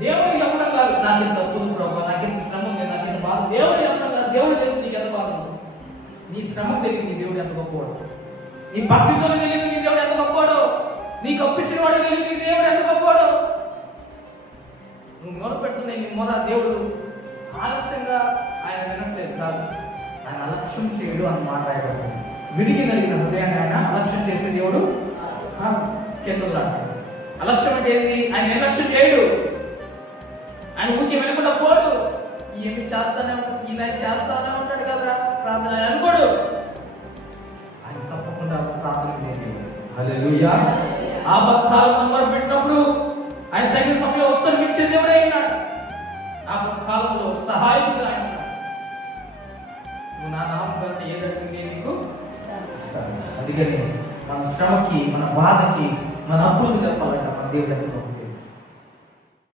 దేవుడు చెప్పడం కాదు, నాకెంత తప్పులు ప్రభావ, నాకెంత శ్రమ ఉంది, నాకెంత బాధ. దేవుడు చెప్పడం కాదు, దేవుడు తెలుసు నీకు ఎంత బాధ ఉంది. నీ శ్రమ తెలియదు నీ దేవుడు ఎంత గొప్పవాడు. నీ భక్తితో తెలియదు నీ దేవుడు ఎంత గొప్పవాడు. నీకు అప్పించిన వాడు తెలియదు నీ దేవుడు ఎంత గొప్పవాడు. నువ్వు మొర పెడుతున్నాయి, నీ మొర దేవుడు ఆలస్యంగా ఆయన వినట్లేదు కాదు, ఆయన అలక్ష్యం చేయడు అని మాట రాయబడుతుంది. విరిగి కలిగిన హృదయాన్ని ఆయన అలక్ష్యం చేసే దేవుడు చేతులు అలక్ష్యం అంటే ఏంది? ఆయన నిర్లక్ష్యం చేయడు. ఆయన ఊరికి వెళ్ళకుండా పోడు. ఏమి చేస్తానే ఇలా చేస్తానే ఉంటాడు కదా ప్రార్థన అనుకోడు. ఆయన తప్పకుండా ప్రార్థన చేయండి. హల్లెలూయా. ఆపత్కాలంలో మొదలు పెట్టినప్పుడు ఆయన తగిన సమయంలో ఉత్తరం ఇచ్చే దేవుడే ఉన్నాడు. ఆపత్కాలంలో సహాయకుడు ఆయన ఉన్నాడు. నువ్వు నా నామం కంటే ఏదైనా నేను నీకు ఇస్తాను. అందుకని మన శ్రమకి, మన బాధకి, మన అప్పులకు చెప్పాలంట మన దేవుడు ఎంత గొప్ప.